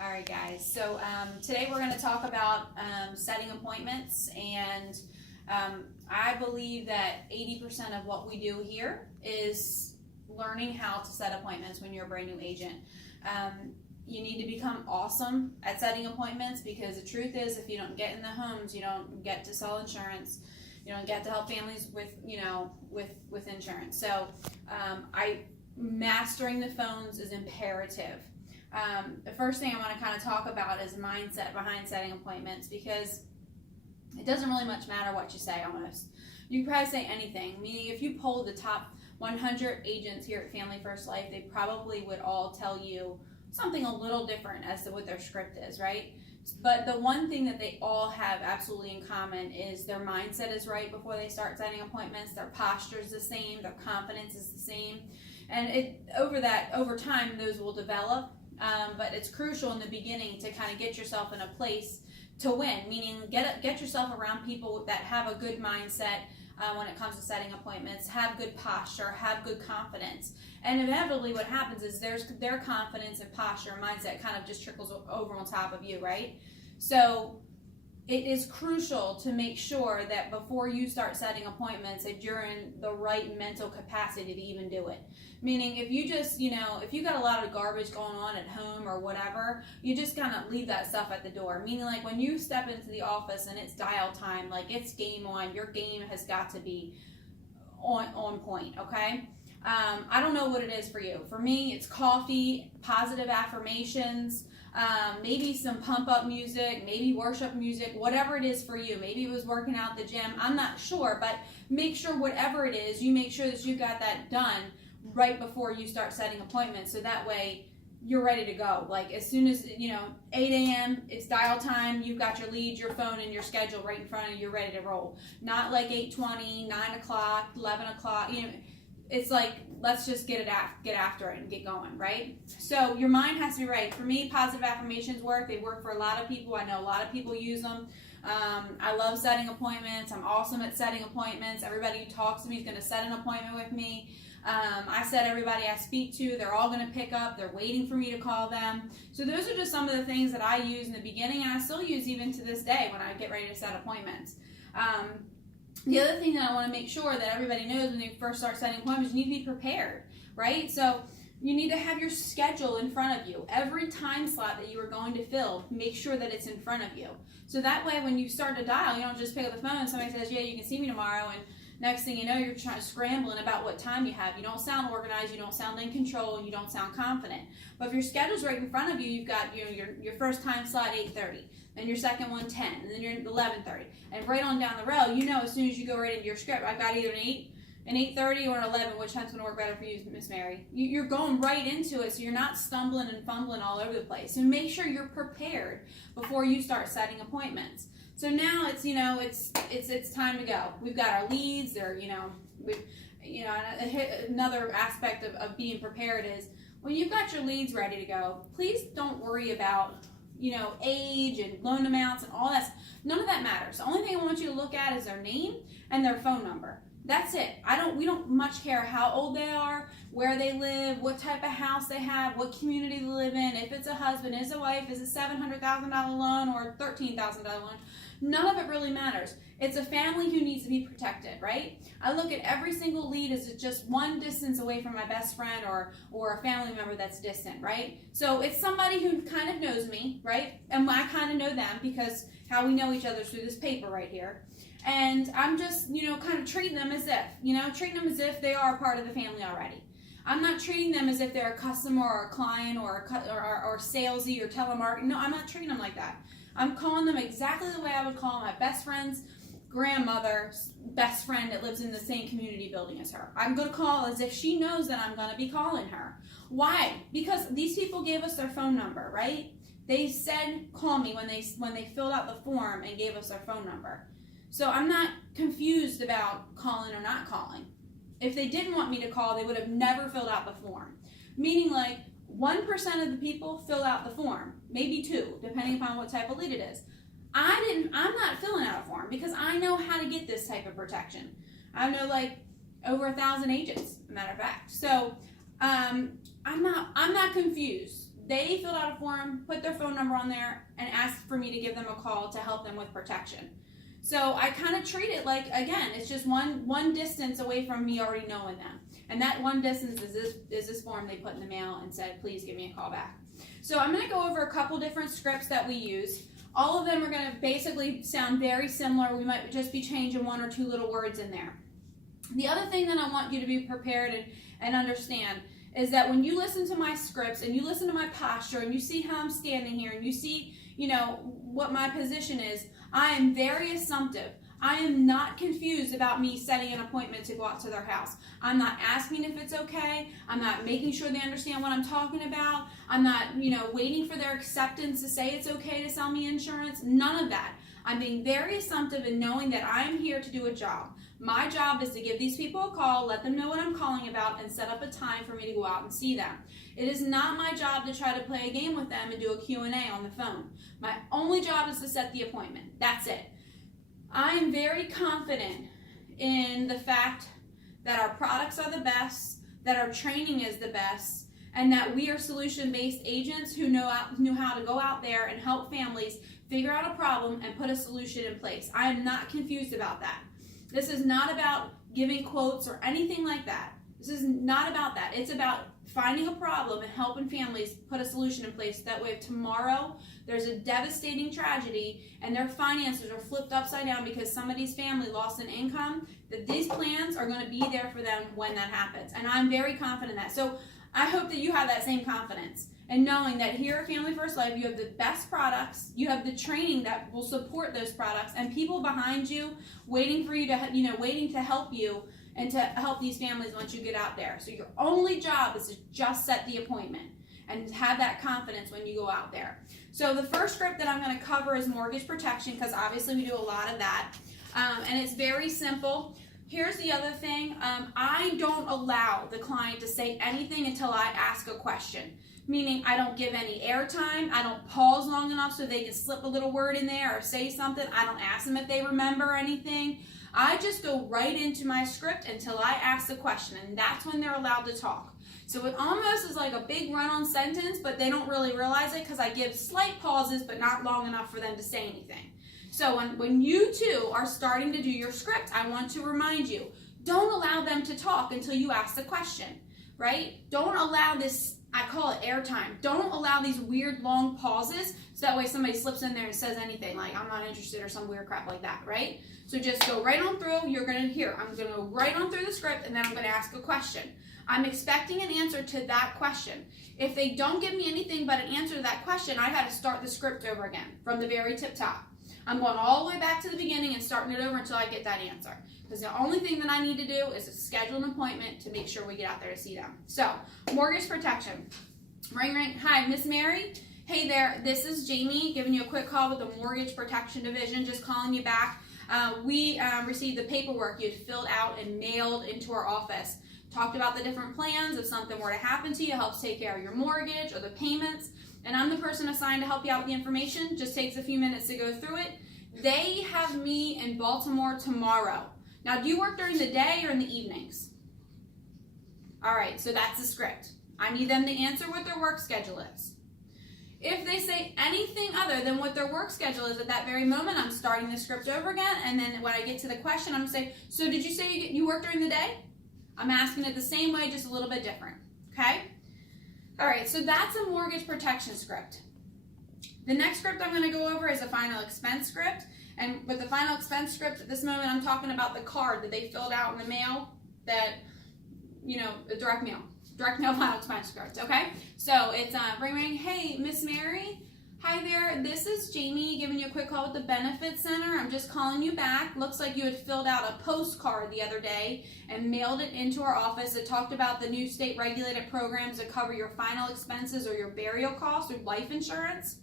All right, guys. So today we're going to talk about setting appointments, and I believe that 80% of what we do here is learning how to set appointments when you're a brand new agent. You need to become awesome at setting appointments, because the truth is, if you don't get in the homes, you don't get to sell insurance. You don't get to help families with insurance. So mastering the phones is imperative. The first thing I want to kind of talk about is mindset behind setting appointments, because it doesn't really much matter what you say almost. You can probably say anything, meaning if you polled the top 100 agents here at Family First Life, they probably would all tell you something a little different as to what their script is, right? But the one thing that they all have absolutely in common is their mindset is right before they start setting appointments, their posture is the same, their confidence is the same, and over time those will develop. But it's crucial in the beginning to kind of get yourself in a place to win, meaning get yourself around people that have a good mindset when it comes to setting appointments, have good posture, have good confidence. And inevitably what happens is their confidence and posture and mindset kind of just trickles over on top of you, right? So it is crucial to make sure that before you start setting appointments, that you're in the right mental capacity to even do it. Meaning if you just, if you got a lot of garbage going on at home or whatever, you just kind of leave that stuff at the door. Meaning like when you step into the office and it's dial time, like it's game on, your game has got to be on point, okay? I don't know what it is for you. For me, it's coffee, positive affirmations, maybe some pump up music, maybe worship music, whatever it is for you. Maybe it was working out at the gym. I'm not sure, but make sure whatever it is, you make sure that you got that done right before you start setting appointments, so that way you're ready to go. Like as soon as 8 a.m. it's dial time, you've got your lead, your phone, and your schedule right in front of you. You're ready to roll. Not like 8:20, 9 o'clock, 11 o'clock. It's like, let's just get after it and get going, right? So your mind has to be right. For me, positive affirmations work. They work for a lot of people. I know a lot of people use them. I love setting appointments. I'm awesome at setting appointments. Everybody who talks to me is going to set an appointment with me. I set everybody I speak to, they're all going to pick up. They're waiting for me to call them. So those are just some of the things that I use in the beginning, and I still use even to this day when I get ready to set appointments. The other thing that I want to make sure that everybody knows when they first start setting appointments, you need to be prepared, right? So you need to have your schedule in front of you. Every time slot that you are going to fill, make sure that it's in front of you. So that way when you start to dial, you don't just pick up the phone and somebody says, yeah, you can see me tomorrow, and next thing you know, you're scrambling about what time you have. You don't sound organized, you don't sound in control, and you don't sound confident. But if your schedule's right in front of you, you've got your first time slot 8:30, then your second one 10, and then you're 11:30. And right on down the road, as soon as you go right into your script, I've got either an 8, an 8:30, or an 11, which time's going to work better for you, Miss Mary. You're going right into it, so you're not stumbling and fumbling all over the place. So make sure you're prepared before you start setting appointments. So now it's it's time to go. We've got our leads, or another aspect of being prepared is when you've got your leads ready to go, please don't worry about age and loan amounts and all that. None of that matters. The only thing I want you to look at is their name and their phone number. That's it. We don't much care how old they are, where they live, what type of house they have, what community they live in, if it's a husband, is a wife, is a $700,000 loan or a $13,000 loan. None of it really matters. It's a family who needs to be protected, right? I look at every single lead as just one distance away from my best friend or a family member that's distant, right? So it's somebody who kind of knows me, right? And I kind of know them, because how we know each other is through this paper right here. And I'm just, kind of treating them as if they are a part of the family already. I'm not treating them as if they're a customer or a client or salesy or telemarketing. No, I'm not treating them like that. I'm calling them exactly the way I would call my best friend's grandmother's best friend that lives in the same community building as her. I'm going to call as if she knows that I'm going to be calling her. Why? Because these people gave us their phone number, right? They said call me when they filled out the form and gave us their phone number. So I'm not confused about calling or not calling. If they didn't want me to call, they would have never filled out the form. Meaning, like, 1% of the people fill out the form, maybe 2, depending upon what type of lead it is. I'm not filling out a form because I know how to get this type of protection. I know like over 1,000 agents, as a matter of fact. So I'm not confused. they filled out a form, put their phone number on there, and asked for me to give them a call to help them with protection. So I kind of treat it like, again, it's just one distance away from me already knowing them. And that one distance is this form they put in the mail and said, please give me a call back. So I'm going to go over a couple different scripts that we use. All of them are going to basically sound very similar. We might just be changing one or two little words in there. The other thing that I want you to be prepared and understand is that when you listen to my scripts and you listen to my posture and you see how I'm standing here and you see, what my position is, I am very assumptive. I am not confused about me setting an appointment to go out to their house. I'm not asking if it's okay. I'm not making sure they understand what I'm talking about. I'm not, waiting for their acceptance to say it's okay to sell me insurance. None of that. I'm being very assumptive in knowing that I'm here to do a job. My job is to give these people a call, let them know what I'm calling about, and set up a time for me to go out and see them. It is not my job to try to play a game with them and do a Q&A on the phone. My only job is to set the appointment. That's it. I am very confident in the fact that our products are the best, that our training is the best, and that we are solution-based agents who know how to go out there and help families figure out a problem and put a solution in place. I am not confused about that. This is not about giving quotes or anything like that. This is not about that. It's about finding a problem and helping families put a solution in place. That way, if tomorrow there's a devastating tragedy and their finances are flipped upside down because somebody's family lost an income, that these plans are going to be there for them when that happens. And I'm very confident in that. So I hope that you have that same confidence. And knowing that here at Family First Life, you have the best products, you have the training that will support those products, and people behind you waiting for you to, waiting to help you and to help these families once you get out there. So your only job is to just set the appointment and have that confidence when you go out there. So the first script that I'm going to cover is mortgage protection, because obviously we do a lot of that, and it's very simple. Here's the other thing. I don't allow the client to say anything until I ask a question. Meaning I don't give any airtime. I don't pause long enough so they can slip a little word in there or say something. I don't ask them if they remember anything. I just go right into my script until I ask the question, and that's when they're allowed to talk. So it almost is like a big run-on sentence, but they don't really realize it because I give slight pauses, but not long enough for them to say anything. So when you too are starting to do your script, I want to remind you, don't allow them to talk until you ask the question, right? Don't allow this, I call it airtime. Don't allow these weird long pauses so that way somebody slips in there and says anything like, I'm not interested or some weird crap like that, right? So just go right on through. I'm going to go right on through the script, and then I'm going to ask a question. I'm expecting an answer to that question. If they don't give me anything but an answer to that question, I had to start the script over again from the very tip top. I'm going all the way back to the beginning and starting it over until I get that answer. Because the only thing that I need to do is to schedule an appointment to make sure we get out there to see them. So, mortgage protection. Ring, ring. Hi, Miss Mary. Hey there, this is Jamie giving you a quick call with the Mortgage Protection Division, just calling you back. We received the paperwork you had filled out and mailed into our office. Talked about the different plans if something were to happen to you, helps take care of your mortgage or the payments. And I'm the person assigned to help you out with the information. Just takes a few minutes to go through it. They have me in Baltimore tomorrow. Now, do you work during the day or in the evenings? All right, so that's the script. I need them to answer what their work schedule is. If they say anything other than what their work schedule is at that very moment, I'm starting the script over again. And then when I get to the question, I'm going to say, so did you say you work during the day? I'm asking it the same way, just a little bit different. Okay? All right, so that's a mortgage protection script. The next script I'm going to go over is a final expense script. And with the final expense script, at this moment, I'm talking about the card that they filled out in the mail that, the direct mail final expense script, okay? So it's ring, ring. Hey, Miss Mary. Hi there, this is Jamie giving you a quick call with the Benefits Center. I'm just calling you back. Looks like you had filled out a postcard the other day and mailed it into our office. It talked about the new state regulated programs that cover your final expenses or your burial costs or life insurance.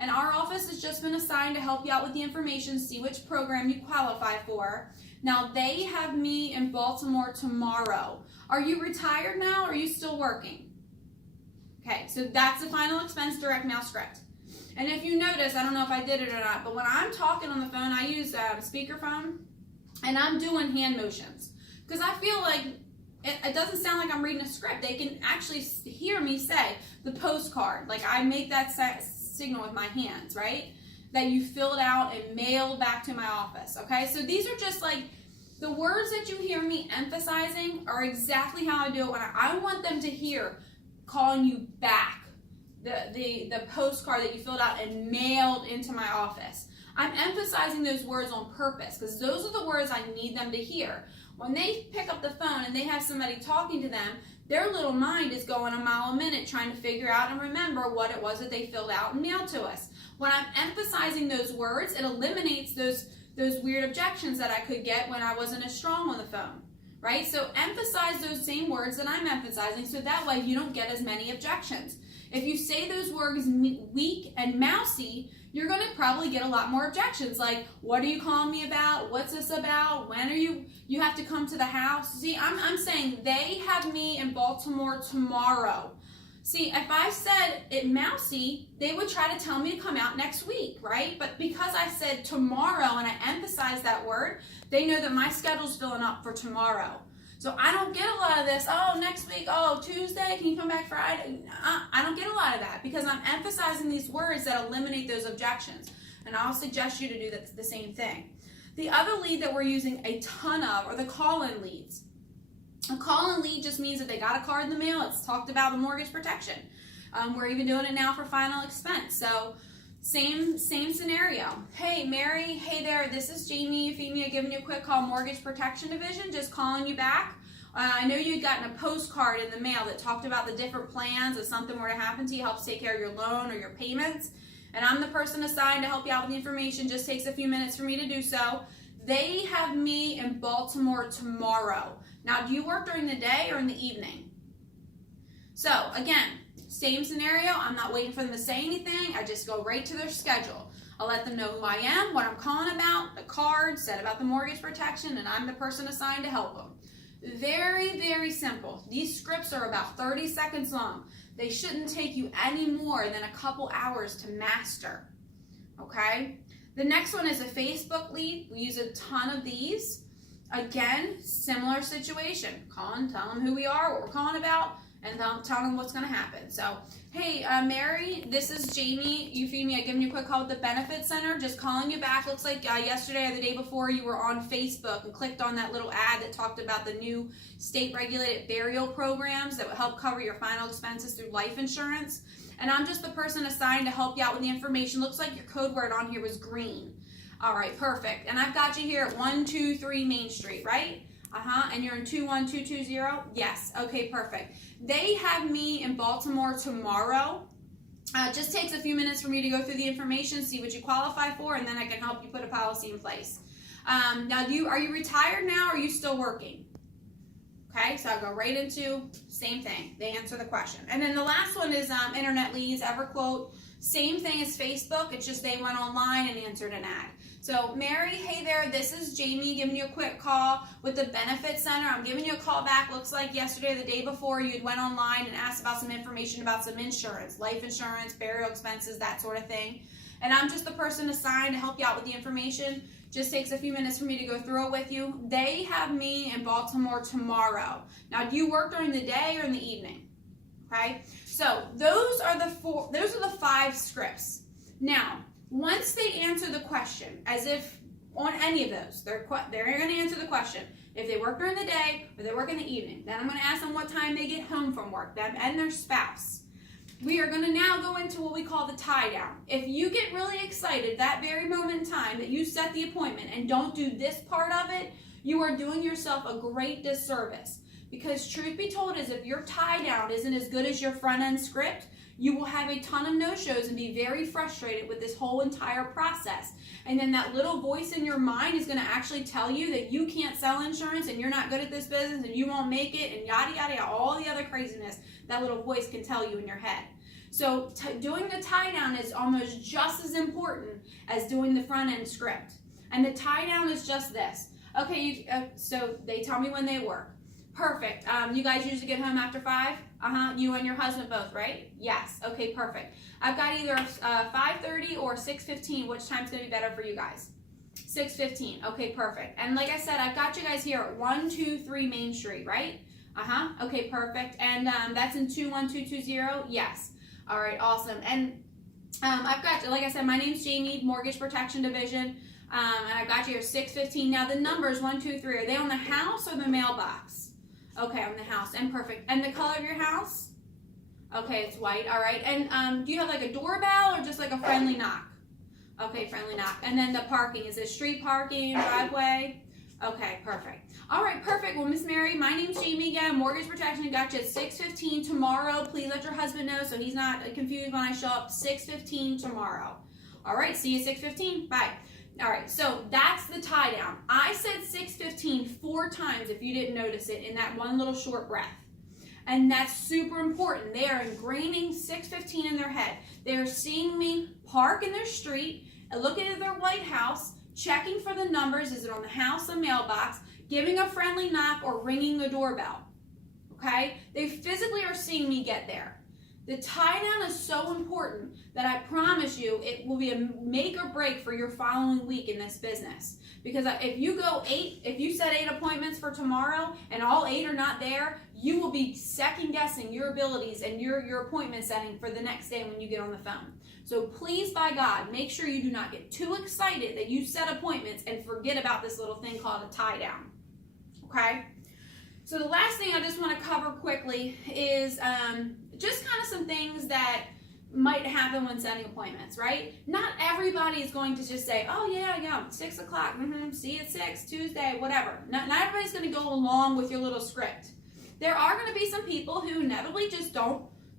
And our office has just been assigned to help you out with the information, see which program you qualify for. Now, they have me in Baltimore tomorrow. Are you retired now or are you still working? Okay, so that's the final expense direct mail script. And if you notice, I don't know if I did it or not, but when I'm talking on the phone, I use speakerphone, and I'm doing hand motions. Because I feel like it doesn't sound like I'm reading a script. They can actually hear me say the postcard. Like I make that signal with my hands, right? That you filled out and mailed back to my office, okay? So these are just like, the words that you hear me emphasizing are exactly how I do it when I want them to hear calling you back. The postcard that you filled out and mailed into my office. I'm emphasizing those words on purpose because those are the words I need them to hear. When they pick up the phone and they have somebody talking to them, their little mind is going a mile a minute trying to figure out and remember what it was that they filled out and mailed to us. When I'm emphasizing those words, it eliminates those weird objections that I could get when I wasn't as strong on the phone, right? So emphasize those same words that I'm emphasizing so that way you don't get as many objections. If you say those words weak and mousy, you're going to probably get a lot more objections. Like, what are you calling me about? What's this about? When are you have to come to the house? See, I'm saying they have me in Baltimore tomorrow. See, if I said it mousy, they would try to tell me to come out next week, right? But because I said tomorrow and I emphasized that word, they know that my schedule's filling up for tomorrow. So I don't get a lot of this, oh, next week, oh, Tuesday, can you come back Friday? I don't get a lot of that because I'm emphasizing these words that eliminate those objections. And I'll suggest you to do the same thing. The other lead that we're using a ton of are the call-in leads. A call-in lead just means that they got a card in the mail. It's talked about the mortgage protection. We're even doing it now for final expense. So same scenario. Hey, Mary. Hey there. This is Jamie Euphemia giving you a quick call. Mortgage Protection Division. Just calling you back. I know you'd gotten a postcard in the mail that talked about the different plans. If something were to happen to you, helps take care of your loan or your payments. And I'm the person assigned to help you out with the information. Just takes a few minutes for me to do so. They have me in Baltimore tomorrow. Now, do you work during the day or in the evening? So, again, same scenario. I'm not waiting for them to say anything. I just go right to their schedule. I'll let them know who I am, what I'm calling about, the card, said about the mortgage protection, and I'm the person assigned to help them. Very, very simple. These scripts are about 30 seconds long. They shouldn't take you any more than a couple hours to master. Okay? The next one is a Facebook lead. We use a ton of these. Again, similar situation. Calling, tell them who we are, what we're calling about, and tell them what's going to happen. So, hey, Mary, this is Jamie Euphemia giving you a quick call with the Benefits Center. Just calling you back. Looks like yesterday or the day before you were on Facebook and clicked on that little ad that talked about the new state-regulated burial programs that would help cover your final expenses through life insurance. And I'm just the person assigned to help you out with the information. Looks like your code word on here was green. All right, perfect. And I've got you here at 123 Main Street, right? And you're in 21220? Yes. Okay, perfect. They have me in Baltimore tomorrow. Just takes a few minutes for me to go through the information, see what you qualify for, and then I can help you put a policy in place. Now, are you retired now, or are you still working? Okay, so I'll go right into same thing. They answer the question. And then the last one is internet leads, EverQuote. Same thing as Facebook. It's just they went online and answered an ad. So, Mary, hey there, this is Jamie giving you a quick call with the Benefits Center. I'm giving you a call back. Looks like yesterday or the day before you had went online and asked about some information about some insurance, life insurance, burial expenses, that sort of thing. And I'm just the person assigned to help you out with the information. Just takes a few minutes for me to go through it with you. They have me in Baltimore tomorrow. Now, do you work during the day or in the evening? Okay, so those are the 5 scripts. Now, once they answer the question, as if on any of those, they're going to answer the question. If they work during the day or they work in the evening, then I'm going to ask them what time they get home from work, them and their spouse. We are going to now go into what we call the tie down. If you get really excited that very moment in time that you set the appointment and don't do this part of it, you are doing yourself a great disservice. Because truth be told is if your tie down isn't as good as your front end script, you will have a ton of no-shows and be very frustrated with this whole entire process. And then that little voice in your mind is going to actually tell you that you can't sell insurance and you're not good at this business and you won't make it and yada, yada, yada, all the other craziness that little voice can tell you in your head. So doing the tie down is almost just as important as doing the front end script. And the tie down is just this. Okay, so they tell me when they work. Perfect. You guys usually get home after 5? You and your husband both, right? Yes. Okay, perfect. I've got either 5:30 or 6:15. Which time's going to be better for you guys? 6:15. Okay, perfect. And like I said, I've got you guys here at 123 Main Street, right? Okay, perfect. And that's in 21220? Yes. All right, awesome. And I've got you, like I said, my name's Jamie, Mortgage Protection Division. And I've got you here 615. Now the numbers 1, 2, 3, are they on the house or the mailbox? Okay, on the house. And perfect. And the color of your house? Okay, it's white. All right. And do you have like a doorbell or just like a friendly knock? Okay, friendly knock. And then the parking, is it street parking, driveway? Okay, perfect. All right, perfect. Well, Miss Mary, my name's Jamie again, Mortgage Protection. Got you at 6:15 tomorrow. Please let your husband know so he's not confused when I show up. 6:15 tomorrow. All right, see you 6:15. Bye. All right, so that's the tie down. I said 6:15 4 times if you didn't notice it in that one little short breath. And that's super important. They are ingraining 6:15 in their head. They are seeing me park in their street, looking at their white house, checking for the numbers. Is it on the house or mailbox? Giving a friendly knock or ringing the doorbell. Okay? They physically are seeing me get there. The tie down is so important that I promise you it will be a make or break for your following week in this business. Because if you set 8 appointments for tomorrow and all 8 are not there, you will be second guessing your abilities and your appointment setting for the next day when you get on the phone. So please, by God, make sure you do not get too excited that you set appointments and forget about this little thing called a tie down. Okay? So the last thing I just want to cover quickly is just kind of some things that might happen when setting appointments, right? Not everybody is going to just say, oh yeah, 6 o'clock, see you at 6, Tuesday, whatever. Not everybody's going to go along with your little script. There are going to be some people who inevitably just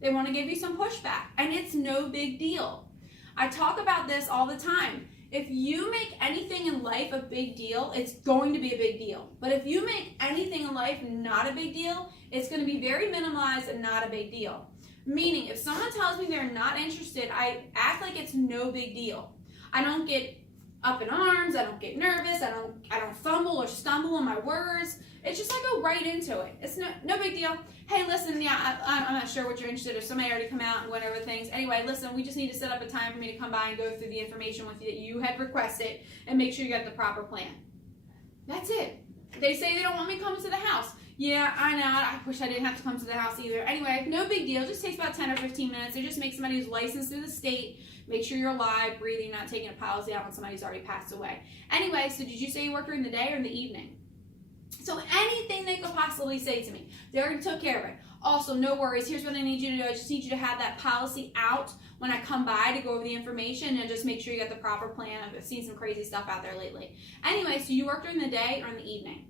they want to give you some pushback, and it's no big deal. I talk about this all the time. If you make anything in life a big deal, it's going to be a big deal. But if you make anything in life not a big deal, it's going to be very minimalized and not a big deal. Meaning, if someone tells me they're not interested, I act like it's no big deal. I don't get up in arms, I don't get nervous, I don't fumble or stumble on my words. It's just I go right into it. It's no big deal. Hey, listen, yeah, I'm not sure what you're interested in. Somebody already come out and went over things. Anyway, listen, we just need to set up a time for me to come by and go through the information with you that you had requested and make sure you got the proper plan. That's it. They say they don't want me coming to the house. Yeah, I know. I wish I didn't have to come to the house either. Anyway, no big deal. It just takes about 10 or 15 minutes. It just makes somebody who's licensed through the state. Make sure you're alive, breathing, not taking a policy out when somebody's already passed away. Anyway, so did you say you work during the day or in the evening? So anything they could possibly say to me, they already took care of it. Also, no worries. Here's what I need you to do. I just need you to have that policy out when I come by to go over the information and just make sure you got the proper plan. I've seen some crazy stuff out there lately. Anyway, so you work during the day or in the evening?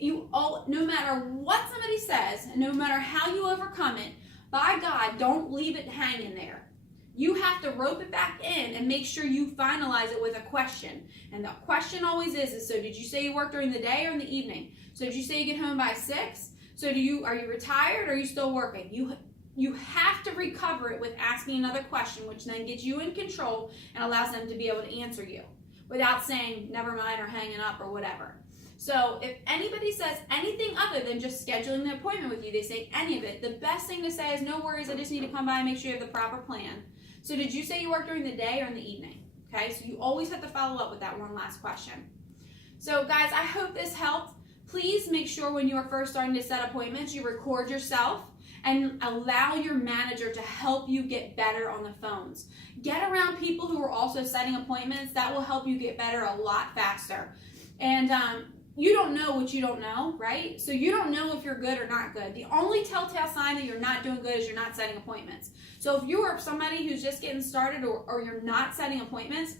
No matter what somebody says, and no matter how you overcome it, by God, don't leave it hanging there. You have to rope it back in and make sure you finalize it with a question. And the question always is so did you say you work during the day or in the evening? So did you say you get home by 6? So are you retired or are you still working? You have to recover it with asking another question, which then gets you in control and allows them to be able to answer you without saying never mind or hanging up or whatever. So if anybody says anything other than just scheduling the appointment with you, they say any of it, the best thing to say is no worries, I just need to come by and make sure you have the proper plan. So did you say you work during the day or in the evening? Okay, so you always have to follow up with that one last question. So guys, I hope this helped. Please make sure when you are first starting to set appointments, you record yourself and allow your manager to help you get better on the phones. Get around people who are also setting appointments. That will help you get better a lot faster. And you don't know what you don't know, right? So you don't know if you're good or not good. The only telltale sign that you're not doing good is you're not setting appointments. So if you are somebody who's just getting started or you're not setting appointments,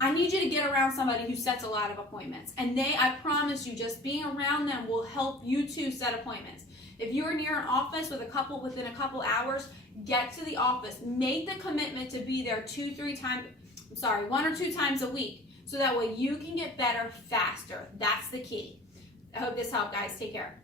I need you to get around somebody who sets a lot of appointments. And I promise you, just being around them will help you too set appointments. If you're near an office within a couple hours, get to the office. Make the commitment to be there 1 or 2 times a week. So that way you can get better faster. That's the key. I hope this helped, guys. Take care.